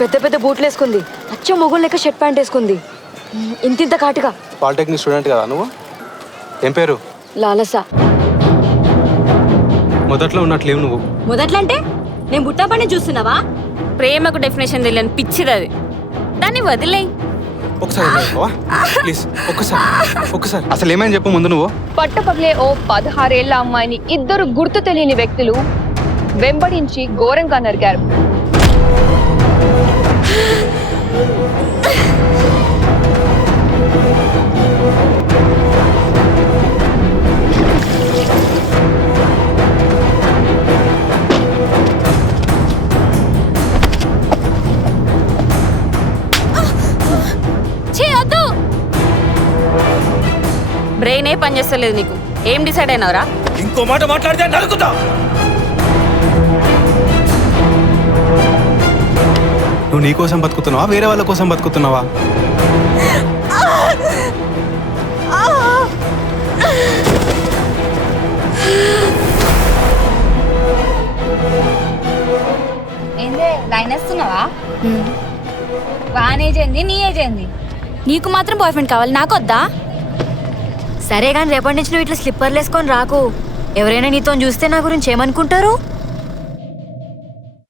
పెద్ద పెద్ద బూట్లు వేసుకుంది అచ్చ మొగుడు లెక్క షర్ట్ ప్యాంట్ వేసుకుంది. మ్, ఇంతింత కాటుగా పాలిటెక్నిక్ స్టూడెంట్ కదా నువ్వు? ఏం పేరు? లాలస. మొదట్లో ఉన్నట్లేవు నువ్వు. మొదట్లంటే నేను బుట్టా పని చూస్తున్నావా? ప్రేమకు డెఫినేషన్ తెలియని పిచ్చిది అది. దాన్ని వదిలేయి ఒకసారి వెళ్ళిపోవా? ప్లీజ్ ఒక్కసారి ఒక్కసారి. అసలు ఏమైంది చెప్పు ముందు నువ్వు? పట్టపగలే ఓ పదహారేళ్ళ అమ్మాయిని ఇద్దరు గుర్తు తెలియని వ్యక్తులు వెంబడించి ఘోరంగా నరికారు. చేయొద్దు బ్రెయిన్ ఏ పని చేస్తలేదు నీకు. ఏం డిసైడ్ అయినావురా? ఇంకో మాట మాట్లాడితే నరుకుతా. నువ్వు నీ కోసం బతుకుతున్నావా? వేరే వాళ్ళ కోసం బతుకుతున్నావా? ఏందే? లైన్ వేస్తున్నావా? వాన్ ఏజ్ ఏంది? నీ ఏజ్ ఏంది? నీకు మాత్రం బాయ్ ఫ్రెండ్ కావాలి. నాకు వద్దా సరే కానీ రేపటి నుంచి నువ్వు ఇట్లా స్లిప్పర్లు వేసుకొని రాకు. ఎవరైనా నీతో చూస్తే నా గురించి ఏమనుకుంటారు?